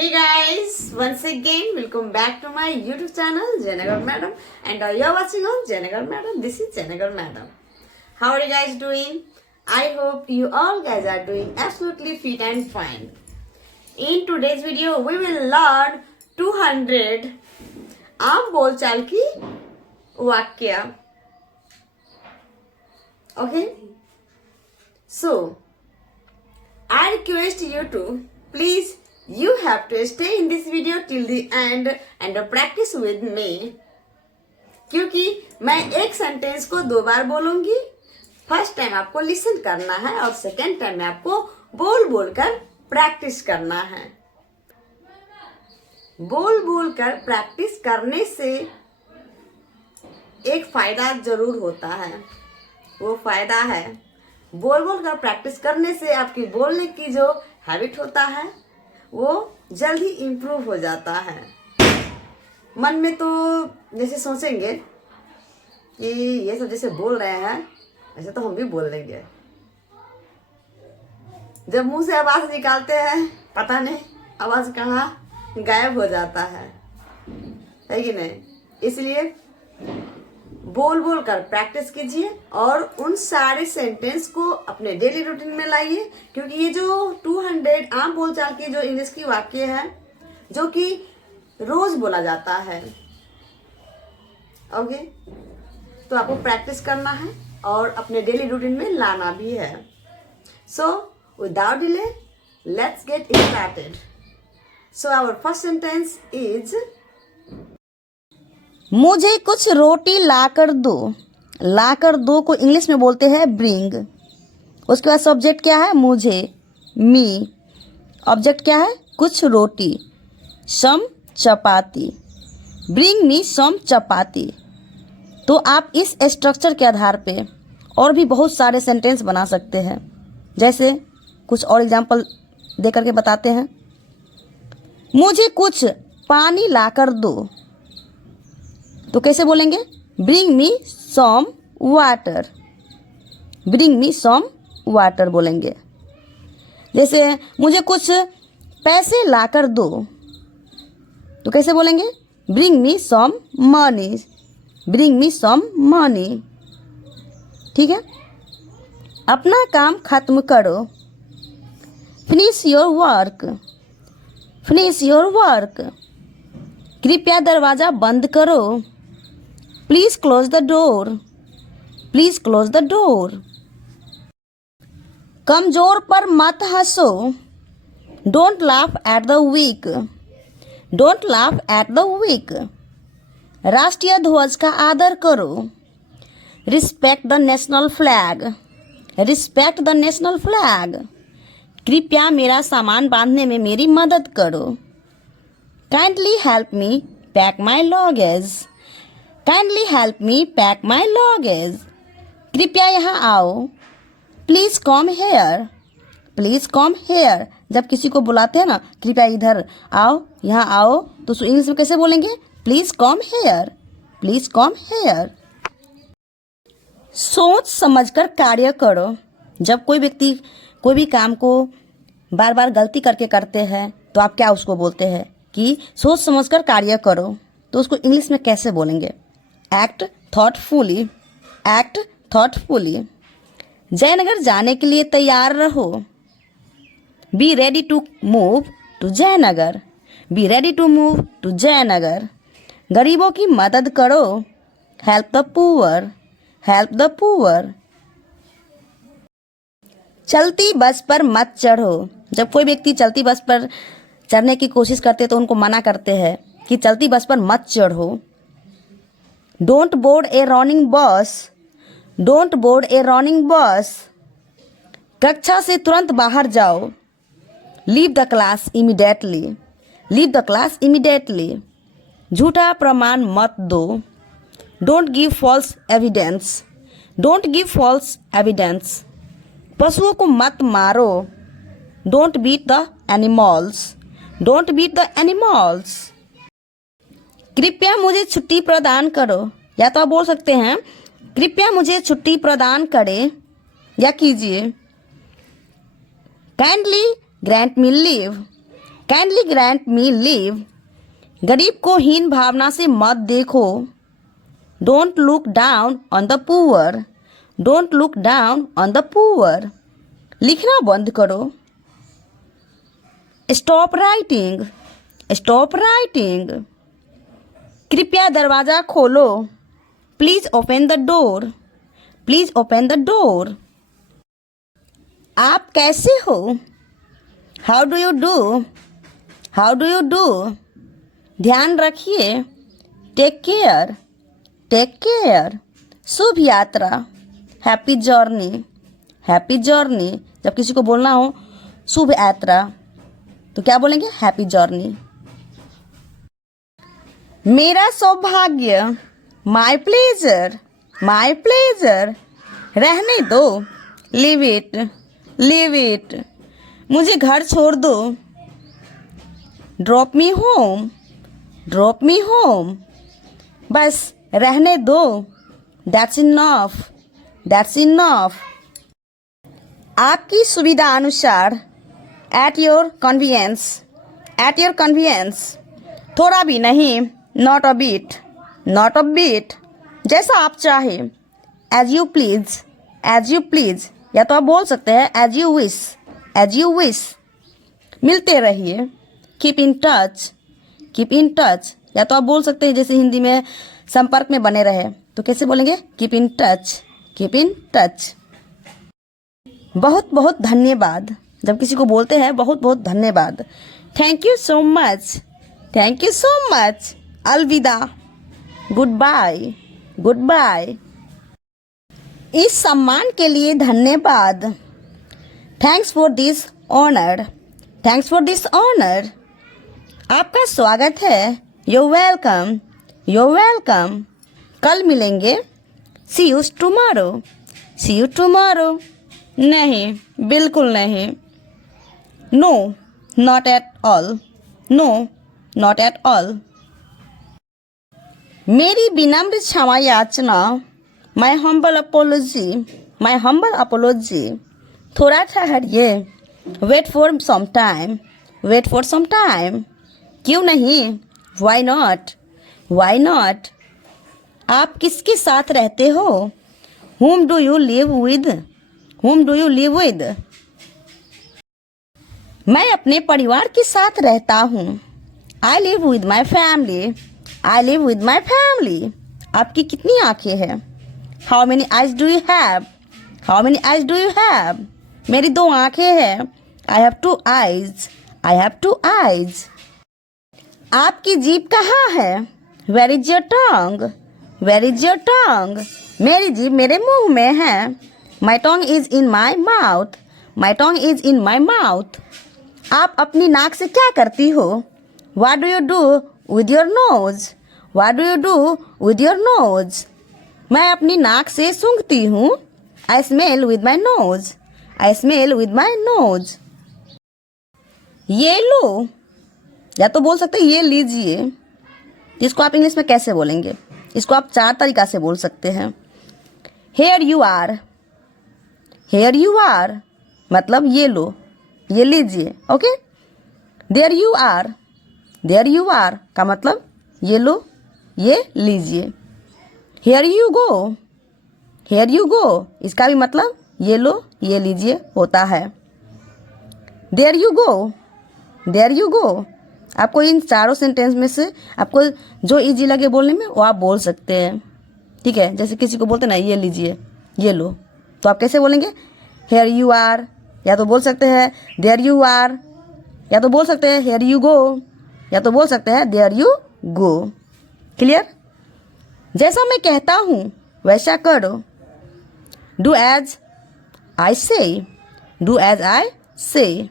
Hey guys, once again welcome back to my YouTube channel Jayanagar Madam, and you're watching on Jayanagar Madam. This is Jayanagar Madam. How are you guys doing? I hope you all guys are doing absolutely fit and fine. In today's video we will learn 200 आम बोलचाल की वाक्य. Okay, so I request you to please you have to stay in this video till the end and practice with me, क्योंकि मैं एक sentence को 2 बार बोलूंगी. First time आपको लिसन करना है और सेकेंड टाइम में आपको बोल बोल कर प्रैक्टिस करना है. बोल बोल कर प्रैक्टिस करने से एक फायदा जरूर होता है. वो फायदा है बोल बोल कर प्रैक्टिस करने से आपकी बोलने की जो हैबिट होता है वो जल्दी इम्प्रूव हो जाता है. मन में तो जैसे सोचेंगे कि ये सब जैसे बोल रहे हैं ऐसे तो हम भी बोल लेंगे. जब मुंह से आवाज निकालते हैं पता नहीं आवाज कहाँ गायब हो जाता है कि नहीं. इसलिए बोल बोल कर प्रैक्टिस कीजिए और उन सारे सेंटेंस को अपने डेली रूटीन में लाइए, क्योंकि ये जो 200 आम बोलचाल की जो इंग्लिश की वाक्य है जो कि रोज बोला जाता है. ओके, तो आपको प्रैक्टिस करना है और अपने डेली रूटीन में लाना भी है. So without delay let's get started. So our first sentence is मुझे कुछ रोटी लाकर दो. लाकर दो को इंग्लिश में बोलते हैं ब्रिंग. उसके बाद सब्जेक्ट क्या है? मुझे, मी. ऑब्जेक्ट क्या है? कुछ रोटी. सम चपाती. ब्रिंग मी सम चपाती. तो आप इस स्ट्रक्चर के आधार पे और भी बहुत सारे सेंटेंस बना सकते हैं. जैसे कुछ और एग्जांपल दे करके बताते हैं. मुझे कुछ पानी लाकर दो. तो कैसे बोलेंगे? Bring me some water. Bring me some water बोलेंगे. जैसे मुझे कुछ पैसे लाकर दो. तो कैसे बोलेंगे? Bring me some money. Bring me some money. ठीक है. अपना काम खत्म करो. Finish your work. Finish your work. कृपया दरवाजा बंद करो. Please close the door. Please close the door. कमजोर पर मत हंसो. Don't laugh at the weak. Don't laugh at the weak. राष्ट्रीय ध्वज का आदर करो. Respect the national flag. Respect the national flag. कृपया मेरा सामान बांधने में मेरी मदद करो. Kindly help me pack my luggage. Kindly help me pack my luggage. कृपया यहाँ आओ. Please come here. Please come here. जब किसी को बुलाते हैं ना, कृपया इधर आओ, यहाँ आओ, तो इंग्लिश में कैसे बोलेंगे? Please come here. Please come here. सोच समझकर कार्य करो. जब कोई व्यक्ति कोई भी काम को बार बार गलती करके करते हैं तो आप क्या उसको बोलते हैं कि सोच समझकर कार्य करो. तो उसको इंग्लिश में कैसे बोलेंगे? Act thoughtfully. Act thoughtfully. Jayanagar जाने के लिए तैयार रहो. Be ready to move to Jayanagar. Be ready to move to Jayanagar. गरीबों की मदद करो. Help the poor. Help the poor. चलती बस पर मत चढ़ो. जब कोई व्यक्ति चलती बस पर चढ़ने की कोशिश करते तो उनको मना करते हैं कि चलती बस पर मत चढ़ो. Don't board a running bus. Don't board a running bus. कक्षा से तुरंत बाहर जाओ. Leave the class immediately. Leave the class immediately. झूठा प्रमाण मत दो. Don't give false evidence. Don't give false evidence. पशुओं को मत मारो. Don't beat the animals. Don't beat the animals. कृपया मुझे छुट्टी प्रदान करो. या तो आप बोल सकते हैं कृपया मुझे छुट्टी प्रदान करें या कीजिए. Kindly grant me leave. Kindly grant me leave. गरीब को हीन भावना से मत देखो। Don't look down on the poor. Don't look down on the poor. लिखना बंद करो। Stop writing. Stop writing. कृपया दरवाज़ा खोलो। Please open the door. Please open the door. आप कैसे हो? How do you do? How do you do? ध्यान रखिए। Take care. Take care. शुभ यात्रा। Happy journey. Happy journey. जब किसी को बोलना हो शुभ यात्रा तो क्या बोलेंगे? Happy journey. मेरा सौभाग्य। My pleasure. My pleasure. रहने दो। Leave it. Leave it. मुझे घर छोड़ दो। Drop me home. Drop me home. बस रहने दो। That's enough. That's enough. आपकी सुविधा अनुसार। At your convenience. At your convenience. थोड़ा भी नहीं। Not a bit. Not a bit. जैसा आप चाहे। As you please. As you please. या तो आप बोल सकते हैं as you wish. As you wish. मिलते रहिए। Keep in touch. Keep in touch. या तो आप बोल सकते हैं जैसे हिंदी में संपर्क में बने रहे तो कैसे बोलेंगे? Keep in touch. Keep in touch. बहुत बहुत धन्यवाद। जब किसी को बोलते हैं बहुत बहुत धन्यवाद। Thank you so much. Thank you so much. अलविदा। Goodbye. Goodbye. इस सम्मान के लिए धन्यवाद। Thanks for this honour. Thanks for this honour. आपका स्वागत है। You welcome. You welcome. कल मिलेंगे। See you tomorrow. See you tomorrow. नहीं, बिल्कुल नहीं। No, not at all. No, not at all. मेरी विनम्र क्षमा याचना। My humble apology. My humble apology. थोड़ा ठहरिए। Wait for some time. Wait for some time. क्यों नहीं? Why not? Why not? आप किसके साथ रहते हो? Whom do you live with? Whom do you live with? मैं अपने परिवार के साथ रहता हूँ। I live with my family. I live with my family. आपकी कितनी आंखें हैं? How many eyes do you have? How many eyes do you have? मेरी 2 आंखें हैं। I have 2 eyes. I have 2 eyes. आपकी जीभ कहाँ है? Where is your tongue? Where is your tongue? मेरी जीभ मेरे मुंह में है। My tongue is in my mouth. My tongue is in my mouth. आप अपनी नाक से क्या करती हो? What do you do with your nose? What do you do with your nose? मैं अपनी नाक से सूंघती हूँ। I smell with my nose. I smell with my nose. ये लो। या तो बोल सकते हैं ये लीजिए। इसको आप इंग्लिश में कैसे बोलेंगे? इसको आप 4 तरीका से बोल सकते हैं। Here you are. Here you are. मतलब ये लो, ये लीजिए। Okay. There you are. There you are का मतलब ये लो, ये लीजिए। Here you go. Here you go इसका भी मतलब ये लो, ये लीजिए होता है। There you go. There you go आपको इन चारों सेंटेंस में से आपको जो इजी लगे बोलने में वो आप बोल सकते हैं। ठीक है। जैसे किसी को बोलते ना ये लीजिए, ये लो, तो आप कैसे बोलेंगे? Here you are. या तो बोल सकते हैं देयर यू आर। या तो बोल सकते हैं हेयर यू गो। या तो बोल सकते हैं देयर यू गो। क्लियर? जैसा मैं कहता हूँ वैसा करो। डू एज आई से। डू एज आई से।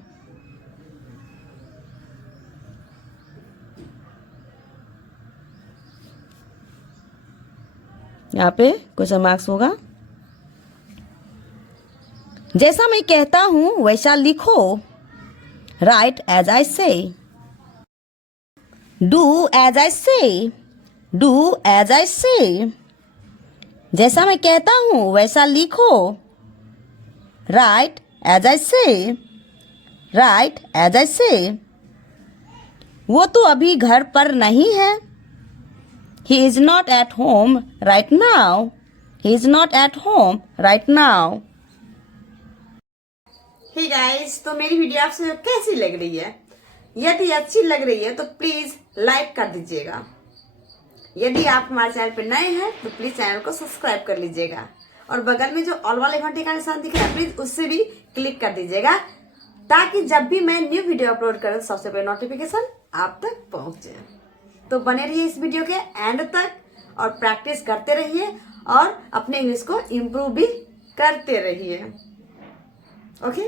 यहाँ पे क्वेश्चन मार्क्स होगा। जैसा मैं कहता हूँ वैसा लिखो। राइट एज आई से। डू एज आई से। डू एज आई से। जैसा मैं कहता हूँ वैसा लिखो। राइट एज आई से। राइट एज आई से। वो तो अभी घर पर नहीं है। He is not at home right now. He is not at home right now. Hey guys, तो मेरी वीडियो आपसे कैसी लग रही है? यदि अच्छी लग रही है तो प्लीज लाइक कर दीजिएगा। यदि आप हमारे चैनल पर नए हैं तो प्लीज चैनल को सब्सक्राइब कर लीजिएगा और बगल में जो ऑल वाले घंटे का निशान दिख रहा है प्लीज उससे भी क्लिक कर दीजिएगा, ताकि जब भी मैं न्यू वीडियो अपलोड करूँ सबसे पहले नोटिफिकेशन आप तक पहुंचे। तो बने रहिए इस वीडियो के एंड तक और प्रैक्टिस करते रहिए और अपने इंग्लिश को इम्प्रूव भी करते रहिए। ओके?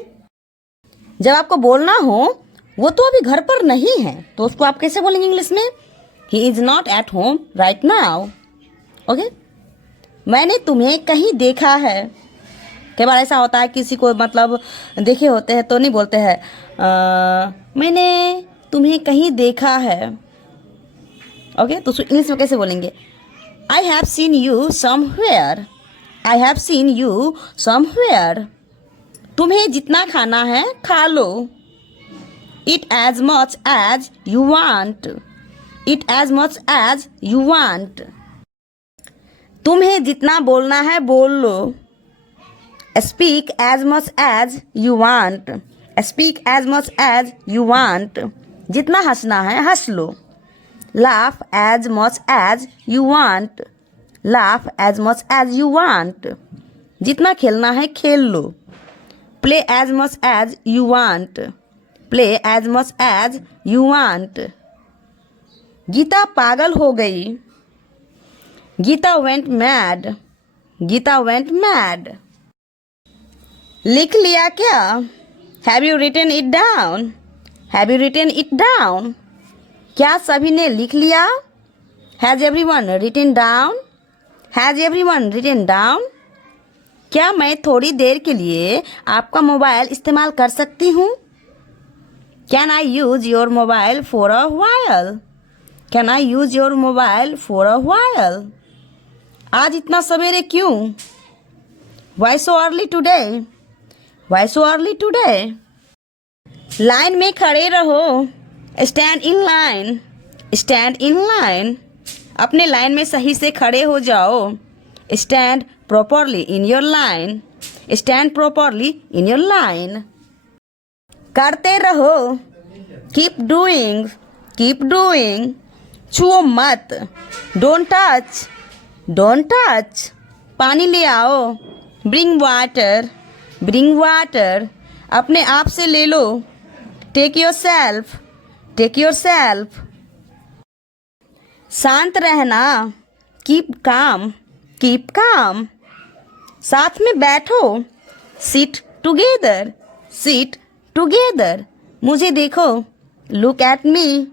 जब आपको बोलना हो वो तो अभी घर पर नहीं है तो उसको आप कैसे बोलेंगे इंग्लिश में? He is not at home right now. Okay? मैंने तुम्हें कहीं देखा है। कई बार ऐसा होता है किसी को मतलब देखे होते हैं तो नहीं बोलते हैं मैंने तुम्हें कहीं देखा है। ओके? तो उसको इंग्लिश में कैसे बोलेंगे? I have seen you somewhere. I have seen you somewhere. तुम्हें जितना खाना है खा लो। Eat as much as you want. Eat as much as you want. तुम्हें जितना बोलना है बोल लो। Speak as much as you want. Speak as much as you want. जितना हंसना है हंस लो। Laugh as much as you want. Laugh as much as you want. जितना खेलना है खेल लो। Play as much as you want. Play as much as you want. Gita पागल हो गई। Gita went mad. Gita went mad. लिख लिया क्या? Have you written it down? Have you written it down? क्या सभी ने लिख लिया? Has everyone written down? Has everyone written down? क्या मैं थोड़ी देर के लिए आपका मोबाइल इस्तेमाल कर सकती हूँ? Can I use your mobile for a while? Can I use your mobile for a while? आज इतना सवेरे क्यों? Why so early today? Why so early today? Line में खड़े रहो। Stand in line. Stand in line. अपने line में सही से खड़े हो जाओ। Stand properly in your line. Stand properly in your line. करते रहो। Keep doing. Keep doing. छुओ मत। Don't touch. Don't touch. पानी ले आओ। Bring water. Bring water. अपने आप से ले लो। Take yourself. Take yourself. शांत रहना। Keep calm. Keep calm. साथ में बैठो। Sit together. Sit together. मुझे देखो। Look at me.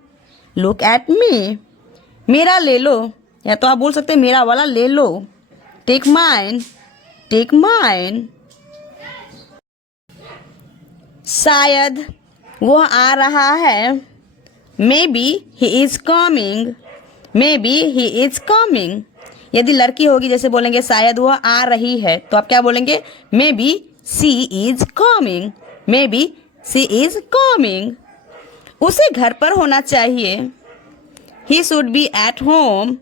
Look at me. मेरा ले लो, या तो आप बोल सकते हैं मेरा वाला ले लो। Take mine. Take mine. शायद वह आ रहा है। Maybe he is coming. Maybe he is coming. यदि लड़की होगी जैसे बोलेंगे शायद वह आ रही है तो आप क्या बोलेंगे? Maybe she is coming. Maybe she is coming. उसे घर पर होना चाहिए। He should be at home.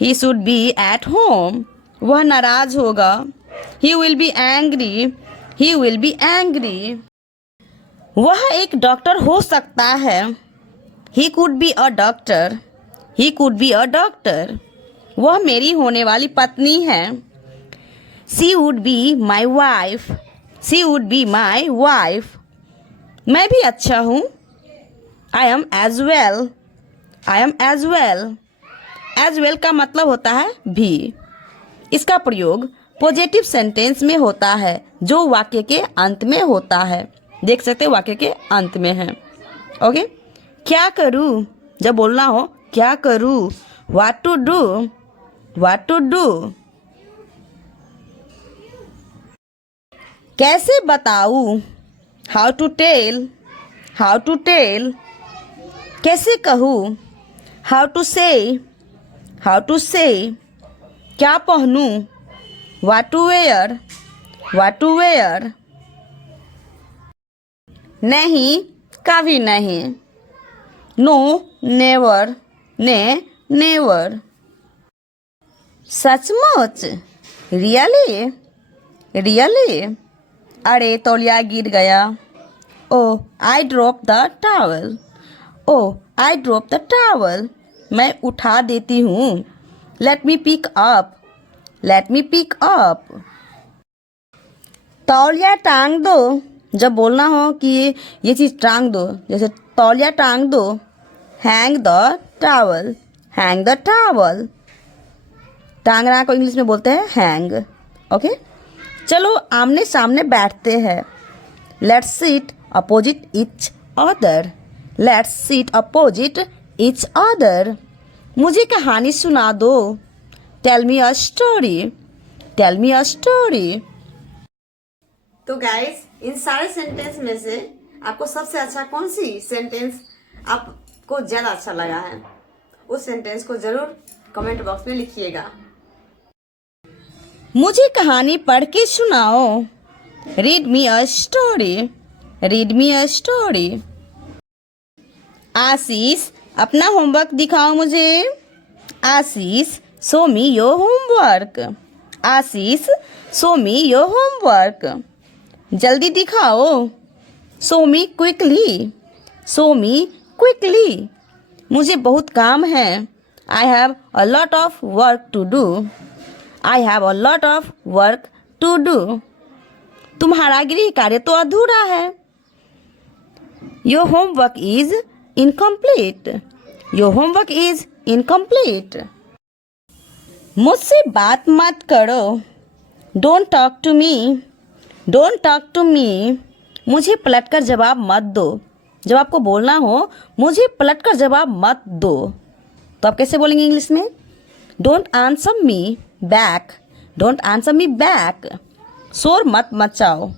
He should be at home. वह नाराज होगा। He will be angry. He will be angry. वह एक डॉक्टर हो सकता है। He could be a doctor. He could be a doctor. वह मेरी होने वाली पत्नी है। She would be my wife. She would be my wife. मैं भी अच्छा हूँ। I am as well. I am as well. As well का मतलब होता है भी। इसका प्रयोग पॉजिटिव सेंटेंस में होता है जो वाक्य के अंत में होता है। देख सकते हैं वाक्य के अंत में है। ओके? क्या करूँ? जब बोलना हो क्या करूँ? What to do? What to do? कैसे बताऊँ? How to tell? How to tell? कैसे कहूँ? How to say? How to say? क्या पहनूँ? What to wear? What to wear? नहीं, कभी नहीं। नो नेवर, ने नेवर। सचमुच, रियली, रियली। अरे तौलिया गिर गया। Oh I drop the towel, oh I drop the towel. मैं उठा देती हूँ। Let me pick up, let me pick up. तौलिया टांग दो, जब बोलना हो कि ये चीज़ टांग दो, जैसे तौलिया टांग दो। Hang the towel, hang the towel. टांगना को इंग्लिश में बोलते हैं हैंग। ओके, चलो आमने सामने बैठते हैं। Let's sit opposite each other, let's sit opposite each other. मुझे कहानी सुना दो। Tell me a story, tell me a story. तो गाइस, इन सारे सेंटेंस में से आपको सबसे अच्छा कौन सी सेंटेंस आपको ज़्यादा अच्छा लगा है, उस सेंटेंस को ज़रूर कमेंट बॉक्स में लिखिएगा। मुझे कहानी पढ़ के सुनाओ। Read me a story, read me a story. Ashish, अपना होमवर्क दिखाओ मुझे। Ashish, show me your homework. Ashish, show me your homework. जल्दी दिखाओ। Show me quickly, show me quickly. मुझे बहुत काम है। I have a lot of work to do, I have a lot of work to do. तुम्हारा गृह कार्य तो अधूरा है। Your homework is incomplete, your homework is incomplete. मुझसे बात मत करो। Don't talk to me, don't talk to me. मुझे पलटकर जवाब मत दो। जब आपको बोलना हो मुझे पलटकर जवाब मत दो, तो आप कैसे बोलेंगे इंग्लिश में? Don't answer me back, don't answer me back. शोर मत मचाओ।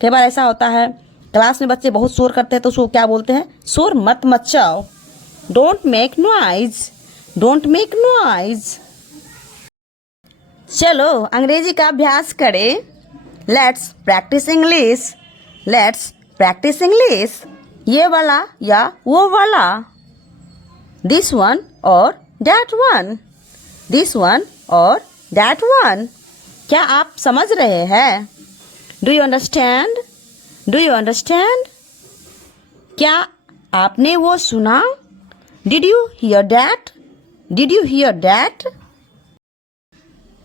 कई बार ऐसा होता है क्लास में बच्चे बहुत शोर करते हैं तो उसको क्या बोलते हैं? शोर मत मचाओ। Don't make noise, don't make noise. चलो अंग्रेजी का अभ्यास करें। Let's practise English, let's practise English. ये वाला या वो वाला, दिस वन और दैट वन, दिस वन और दैट वन। क्या आप समझ रहे हैं? Do you understand, do you understand? क्या आपने वो सुना? Did you hear that, did you hear that?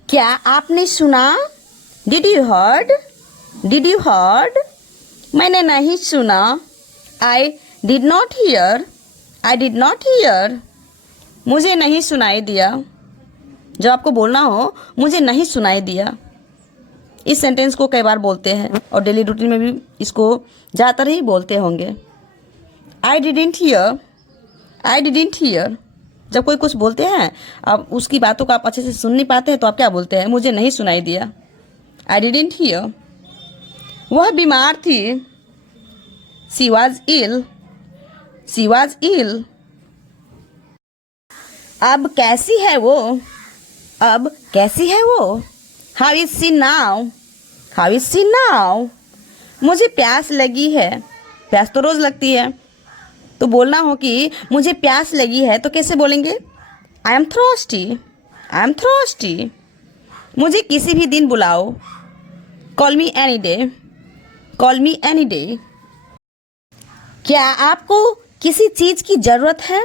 क्या आपने सुना? Did you heard, did you heard? मैंने नहीं सुना। I did not here, I did not here. मुझे नहीं सुनाई दिया। जब आपको बोलना हो मुझे नहीं सुनाई दिया, इस सेंटेंस को कई बार बोलते हैं और डेली रूटीन में भी इसको ज़्यादातर ही बोलते होंगे। आई didn't here, I didn't here. जब कोई कुछ बोलते हैं, अब उसकी बातों को आप अच्छे से सुन नहीं पाते हैं, तो आप क्या बोलते हैं? मुझे नहीं सुनाई दिया। I didn't hear. वह बीमार थी। She was ill, she was ill. अब कैसी है वो, अब कैसी है वो? How is she now, how is she now? मुझे प्यास लगी है। प्यास तो रोज़ लगती है, तो बोलना हो कि मुझे प्यास लगी है तो कैसे बोलेंगे? I am thirsty, I am thirsty. मुझे किसी भी दिन बुलाओ। Call me any day, call me any day. क्या आपको किसी चीज़ की ज़रूरत है?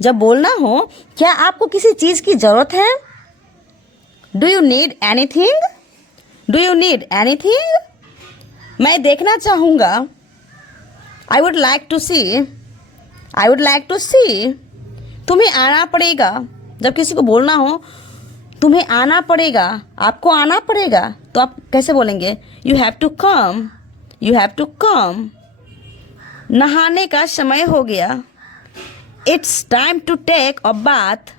जब बोलना हो क्या आपको किसी चीज़ की ज़रूरत है? Do you need anything, do you need anything? मैं देखना चाहूँगा। I would like to see, I would like to see. तुम्हें आना पड़ेगा। जब किसी को बोलना हो तुम्हें आना पड़ेगा, आपको आना पड़ेगा, तो आप कैसे बोलेंगे? You have to come, you have to come. नहाने का समय हो गया। It's time to take a bath,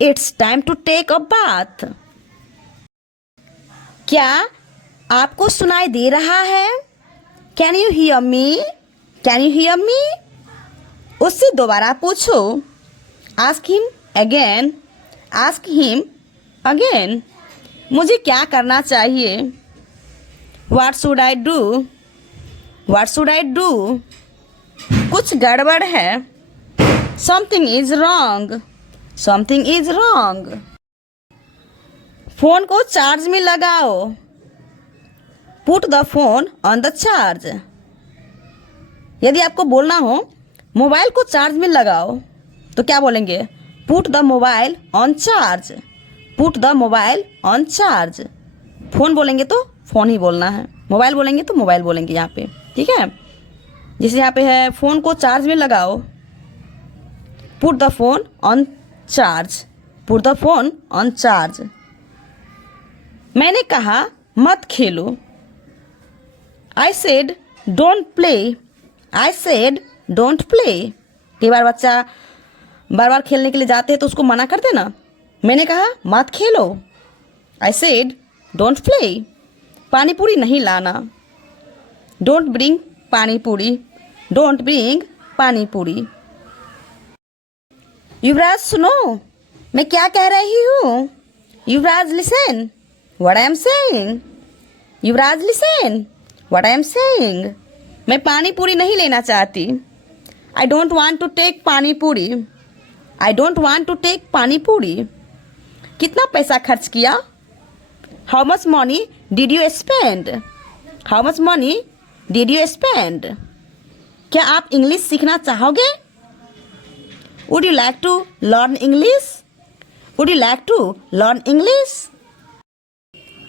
it's time to take a bath. क्या आपको सुनाई दे रहा है? Can you hear me, can you hear me? उससे दोबारा पूछो। Ask him again, ask him again. मुझे क्या करना चाहिए? What should I do, what should I do? कुछ गड़बड़ है, something is wrong, something is wrong. Phone को चार्ज में लगाओ, put the phone on the charge. यदि आपको बोलना हो मोबाइल को चार्ज में लगाओ तो क्या बोलेंगे? Put the mobile on charge, put the mobile on charge. Phone बोलेंगे तो फ़ोन ही बोलना है, मोबाइल बोलेंगे तो मोबाइल बोलेंगे यहाँ पे, ठीक है। जैसे यहाँ पे है फ़ोन को चार्ज में लगाओ, put the phone on charge, put the phone on charge. मैंने कहा मत खेलो, I said don't play, I said don't play. कई बार बच्चा बार बार खेलने के लिए जाते हैं तो उसको मना करते ना। मैंने कहा मत खेलो, आई सेड डोंट प्ले। पानी पूरी नहीं लाना, डोंट ब्रिंग पानी पूरी, डोंट ब्रिंग पानी पूरी। युवराज सुनो मैं क्या कह रही हूँ, Yuvraj listen what I am saying, Yuvraj listen what I am saying. मैं पानी पूरी नहीं लेना चाहती, I don't want to take pani puri, I don't want to take pani puri. कितना पैसा खर्च किया, how much money did you spend, how much money did you spend. क्या आप इंग्लिश सीखना चाहोगे, would you like to learn English, would you like to learn English.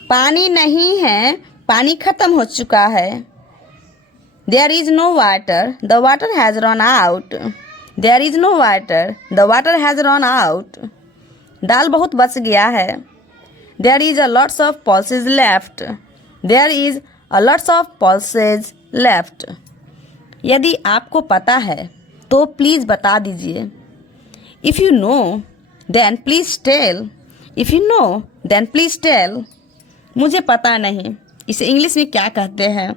पानी नहीं है, पानी खत्म हो चुका है, there is no water, the water has run out, there is no water, the water has run out. दाल बहुत बच गया है, there is a lots of pulses left, there is a lots of pulses left. यदि आपको पता है तो प्लीज़ बता दीजिए, if you know then please tell, if you know then please tell. मुझे पता नहीं इसे इंग्लिश में क्या कहते हैं,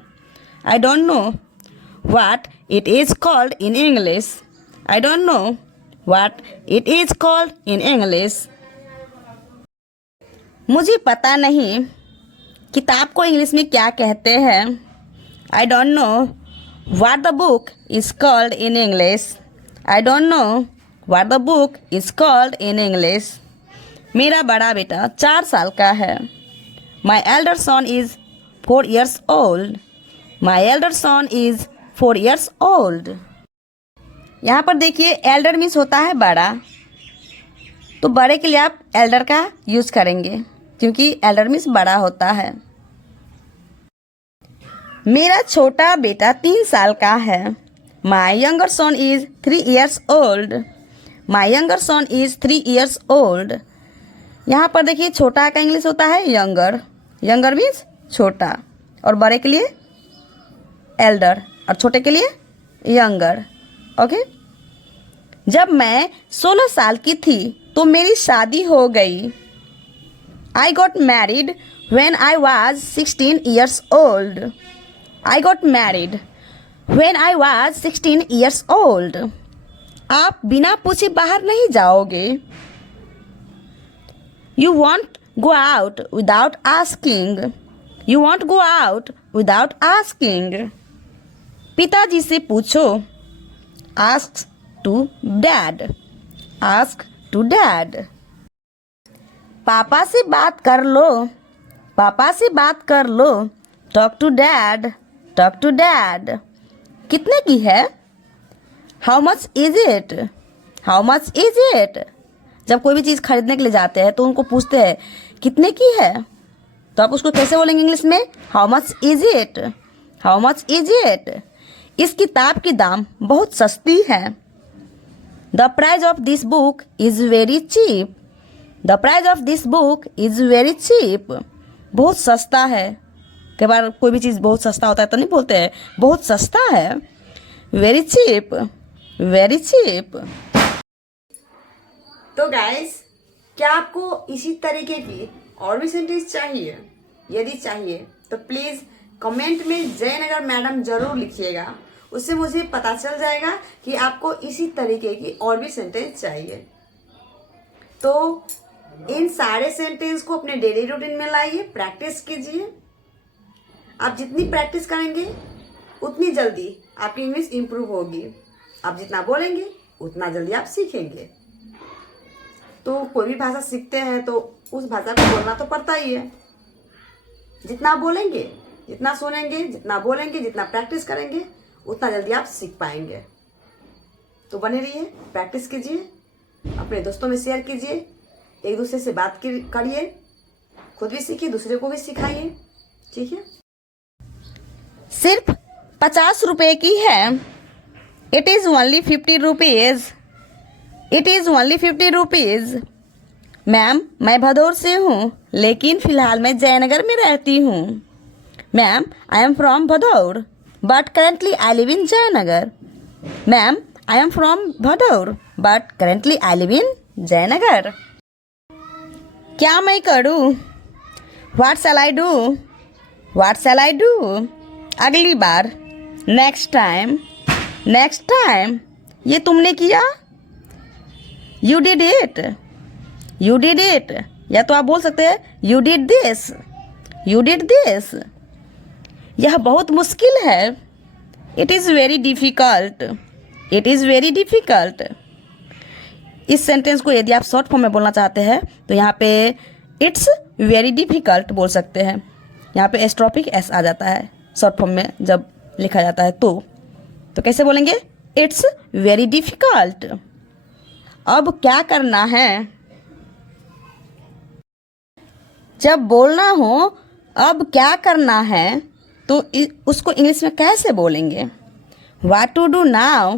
I don't know what it is called in English, I don't know what it is called in English. मुझे पता नहीं किताब को इंग्लिश में क्या कहते हैं, I don't know what the book is called in English, I don't know what the book is called in English. मेरा बड़ा बेटा 4 साल का है, my elder son is 4 years old, my elder son is 4 years old। यहाँ पर देखिए Elder means होता है बड़ा, तो बड़े के लिए आप एल्डर का यूज़ करेंगे क्योंकि एल्डर मीन्स बड़ा होता है। मेरा छोटा बेटा 3 साल का है, my younger son is 3 years old, my younger son is 3 years old। यहाँ पर देखिए छोटा का इंग्लिश होता है यंगर, यंगर मीन्स छोटा, और बड़े के लिए एल्डर और छोटे के लिए यंगर, ओके। जब मैं 16 साल की थी तो मेरी शादी हो गई, I got married when I was 16 years old, I got married when I was 16 years old। आप बिना पूछे बाहर नहीं जाओगे, you want go out without asking, you won't go out without asking। पिताजी से पूछो, ask to dad, ask to dad। पापा से बात कर लो, पापा से बात कर लो, talk to dad, talk to dad। कितने की है, how much is it, how much is it। जब कोई भी चीज़ खरीदने के लिए जाते हैं तो उनको पूछते हैं कितने की है, तो आप उसको कैसे बोलेंगे इंग्लिश में, how much is it, how much is it. इस किताब की दाम बहुत सस्ती है, the price of this book is very cheap, the price of this book is very cheap. बहुत सस्ता है, कई बार कोई भी चीज़ बहुत सस्ता होता है तो नहीं बोलते हैं बहुत सस्ता है, वेरी चीप, वेरी चीप। तो गाइस क्या आपको इसी तरीके की और भी सेंटेंस चाहिए? यदि चाहिए तो प्लीज़ कमेंट में जयनगर मैडम ज़रूर लिखिएगा, उससे मुझे पता चल जाएगा कि आपको इसी तरीके की और भी सेंटेंस चाहिए। तो इन सारे सेंटेंस को अपने डेली रूटीन में लाइए, प्रैक्टिस कीजिए। आप जितनी प्रैक्टिस करेंगे उतनी जल्दी आपकी इंग्लिश इम्प्रूव होगी। आप जितना बोलेंगे उतना जल्दी आप सीखेंगे। तो कोई भी भाषा सीखते हैं तो उस भाषा को बोलना तो पड़ता ही है। जितना बोलेंगे, जितना सुनेंगे, जितना बोलेंगे, जितना प्रैक्टिस करेंगे, उतना जल्दी आप सीख पाएंगे। तो बने रहिए, प्रैक्टिस कीजिए, अपने दोस्तों में शेयर कीजिए, एक दूसरे से बात करिए, खुद भी सीखिए, दूसरे को भी सिखाइए। ठीक है। सिर्फ 50 रुपए की है। It is only 50 rupees. It is only 50 rupees. Ma'am, मैं भदौर से हूँ, लेकिन फ़िलहाल मैं जयनगर में रहती हूँ। Ma'am, I am from Bhadaur, but currently I live in Jaynagar. Ma'am, I am from Bhadaur, but currently I live in Jaynagar. क्या मैं करूँ? What shell I do? What shell I do? अगली बार, नेक्स्ट टाइम, नेक्स्ट टाइम। ये तुमने किया? You did it, you did it. या तो आप बोल सकते हैं you did this, you did this. यह बहुत मुश्किल है। It is very difficult, it is very difficult. इस सेंटेंस को यदि आप शॉर्ट फॉर्म में बोलना चाहते हैं तो यहाँ पे इट्स वेरी डिफ़िकल्ट बोल सकते हैं। यहाँ पे एस्ट्रोपिक एस आ जाता है शॉर्ट फॉर्म में जब लिखा जाता है तो कैसे बोलेंगे? It's very difficult. अब क्या करना है? जब बोलना हो अब क्या करना है तो उसको इंग्लिश में कैसे बोलेंगे? What to do now,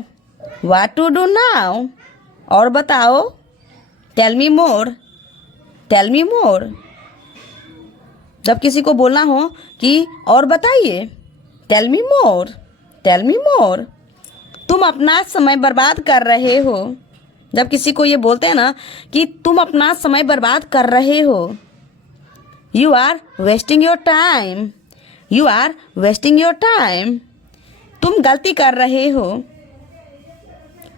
what to do now. और बताओ, टेल मी मोर, टेल मी मोर। जब किसी को बोलना हो कि और बताइए, टेल मी मोर, टेल मी मोर। तुम अपना समय बर्बाद कर रहे हो। जब किसी को ये बोलते हैं ना कि तुम अपना समय बर्बाद कर रहे हो, you are wasting your time, you are wasting your time. तुम गलती कर रहे हो,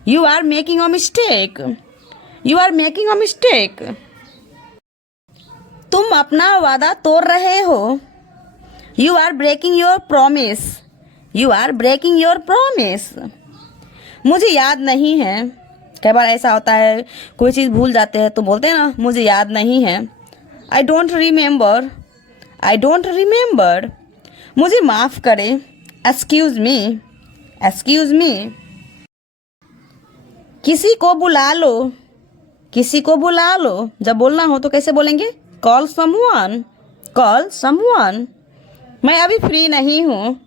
you are making a mistake, you are making a mistake. तुम अपना वादा तोड़ रहे हो, you are breaking your promise, you are breaking your promise. मुझे याद नहीं है। कई बार ऐसा होता है, कोई चीज़ भूल जाते हैं तो बोलते हैं ना मुझे याद नहीं है। I don't remember, I don't remember. मुझे माफ़ करें, एक्सक्यूज़ मी, एक्सक्यूज़ मी। किसी को बुला लो, किसी को बुला लो। जब बोलना हो तो कैसे बोलेंगे? Call someone, call someone. मैं अभी फ्री नहीं हूँ।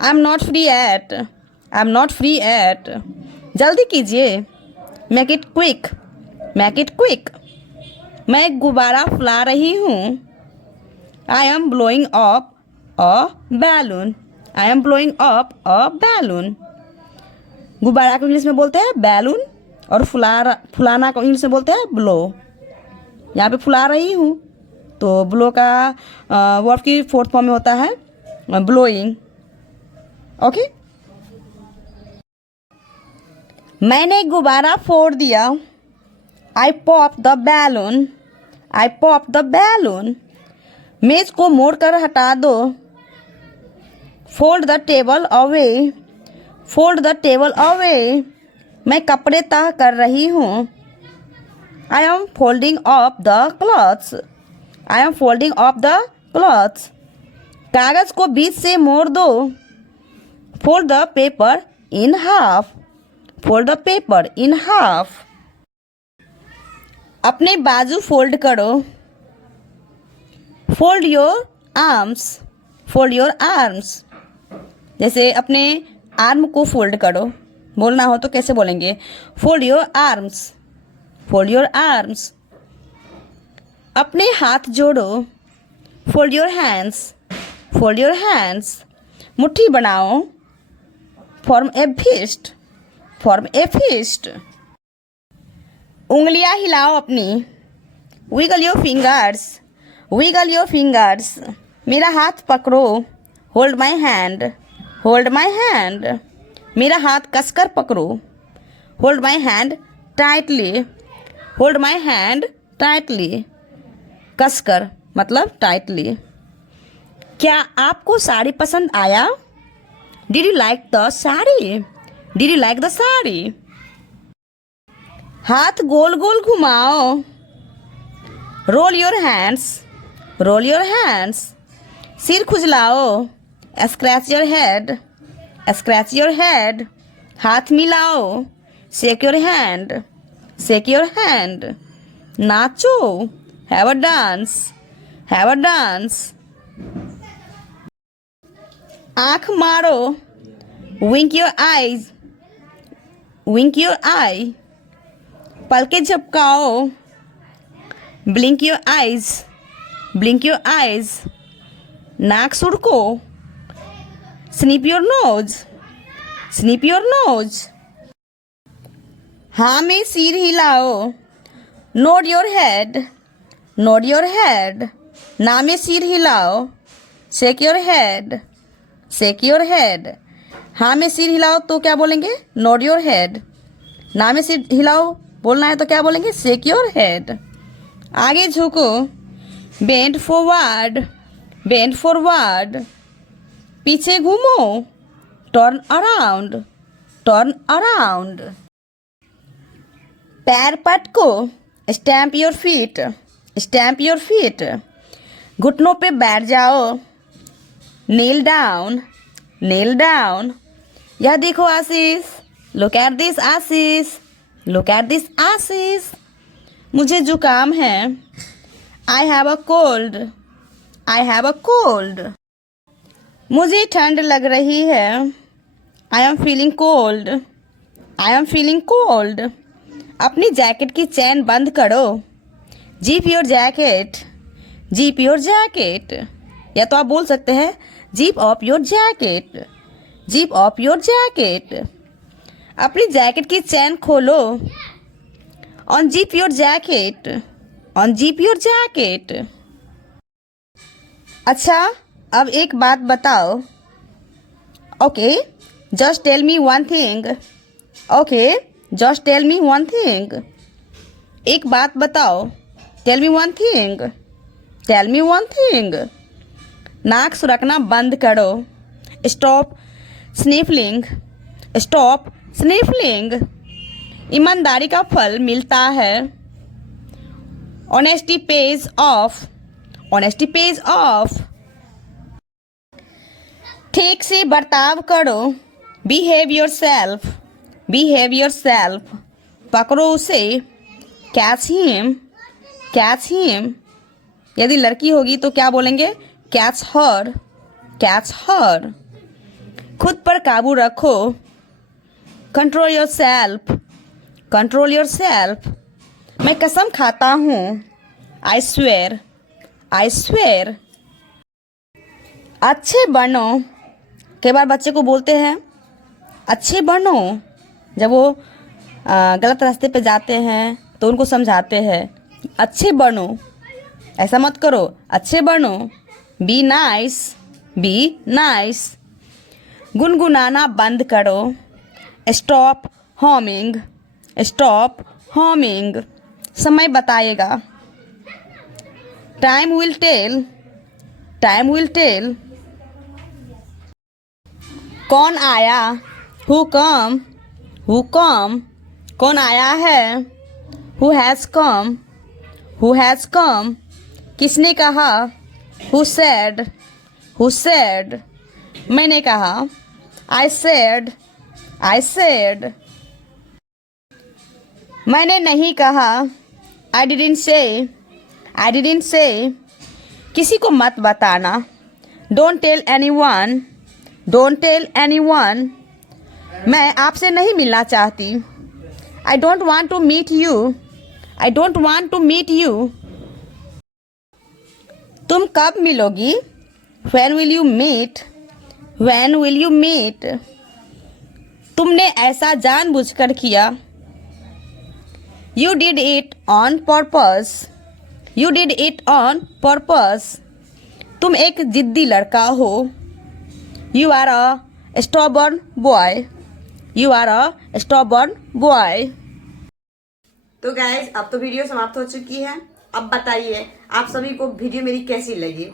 I am not free at, I am not free at. जल्दी कीजिए, make it quick, make it quick. मैं एक गुब्बारा फुला रही हूँ। I M blowing up a balloon, I am blowing up a balloon. गुब्बारा को इंग्लिश में बोलते हैं बैलून और फुलाना को इंग्लिश में बोलते हैं ब्लो। यहाँ पे फुला रही हूँ तो ब्लो का वर्ब की फोर्थ फॉर्म में होता है ब्लोइंग। ओके। मैंने गुब्बारा फोड़ दिया। I pop the balloon, I pop the balloon. मेज को मोड़ कर हटा दो। Fold the table away, fold the table away. मैं कपड़े तह कर रही हूँ। I am folding up the clothes, I am folding up the clothes. कागज़ को बीच से मोड़ दो। Fold the paper in half, fold the paper in half. अपने बाजू फोल्ड करो। Fold your arms, fold your arms. जैसे अपने आर्म को फोल्ड करो, बोलना हो तो कैसे बोलेंगे? Fold your arms, fold your arms. अपने हाथ जोड़ो। Fold your hands, fold your hands. मुट्ठी बनाओ। Form a fist, form a fist. उंगलियां हिलाओ अपनी। Wiggle your fingers, wiggle your fingers. मेरा हाथ पकड़ो। Hold my hand, hold my hand. मेरा हाथ कसकर पकड़ो। Hold my hand tightly, hold my hand tightly. कसकर मतलब टाइटली। क्या आपको साड़ी पसंद आया? Did you like the sari, did you like the sari? हाथ गोल गोल घुमाओ। Roll your hands, roll your hands. सिर खुजलाओ। Scratch your head, scratch your head. हाथ मिलाओ। Shake your hand, shake your hand. नाचो। Have a dance, have a dance. आंख मारो। Wink your eyes, wink your eye. पलकें झपकाओ। Blink your eyes, blink your eyes. नाक सुड़को। Snip your nose, snip your nose. हाँ में सिर हिलाओ। Nod your head, node your head. ना में सिर हिलाओ। Shake your head, shake your head. हाँ में सिर हिलाओ तो क्या बोलेंगे? Nod your head. ना में सिर हिलाओ बोलना है तो क्या बोलेंगे? Shake your head. आगे झुको। Bend forward, bend forward. पीछे घूमो। Turn around, turn around. पैर पटको। Stamp your feet, stamp your feet. घुटनों पे बैठ जाओ। Kneel down, kneel down. यह देखो Ashish, look at this Ashish, look at this आशीष। मुझे जुकाम है। I have a cold, I have a cold. मुझे ठंड लग रही है। I am feeling cold, I am feeling cold. अपनी जैकेट की चैन बंद करो। Jeep your jacket, jeep your jacket. या तो आप बोल सकते हैं jeep of your jacket, jeep of your jacket. अपनी जैकेट की चैन खोलो। Unzip your jacket, unzip your jacket. अच्छा अब एक बात बताओ। Okay just tell me one thing. Okay just tell me one thing. एक बात बताओ। Tell me one thing, tell me one thing. नाक सुरकना बंद करो। Stop sniffling, stop sniffling. ईमानदारी का फल मिलता है। Honesty pays off, honesty pays off. ठीक से बर्ताव करो। Behave yourself, behave yourself. पकड़ो उसे। Catch him, catch him. यदि लड़की होगी तो क्या बोलेंगे? Catch her, catch her. खुद पर काबू रखो। Control your self, control your self. मैं कसम खाता हूँ। I swear, I swear. अच्छे बनो। कई बार बच्चे को बोलते हैं अच्छे बनो। जब वो गलत रास्ते पे जाते हैं तो उनको समझाते हैं अच्छे बनो, ऐसा मत करो, अच्छे बनो। Be nice, be nice. गुनगुनाना बंद करो। Stop humming, stop humming. समय बताएगा। Time will tell, time will tell. कौन आया? Who come, who come. कौन आया है? Who has come, who has come. किसने कहा? Who said, who said. मैंने कहा। I said, I said. मैंने नहीं कहा। I didn't say, I didn't say. किसी को मत बताना। Don't tell anyone, don't tell anyone. मैं आपसे नहीं मिलना चाहती। I don't want to meet you, I don't want to meet you. तुम कब मिलोगी? When will you meet, when will you meet. तुमने ऐसा जानबूझकर किया। You did it on purpose, you did it on purpose. तुम एक जिद्दी लड़का हो। You are a stubborn boy, you are a stubborn boy. तो गाइज अब तो वीडियो समाप्त हो चुकी है। अब बताइए आप सभी को वीडियो मेरी कैसी लगी।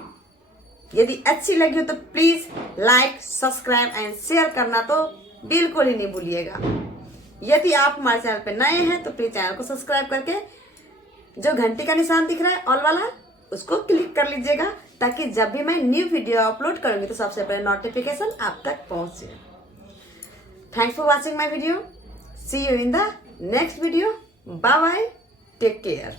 यदि अच्छी लगी हो तो please like, subscribe and share करना तो बिल्कुल ही नहीं भूलिएगा। यदि आप हमारे चैनल पर नए हैं तो प्लीज चैनल को सब्सक्राइब करके जो घंटी का निशान दिख रहा है ऑल वाला उसको क्लिक कर लीजिएगा, ताकि जब भी मैं न्यू वीडियो अपलोड करूंगी तो सबसे पहले नोटिफिकेशन आप तक पहुंचे। Thanks for watching my video. See you in the next video. Bye bye, take care.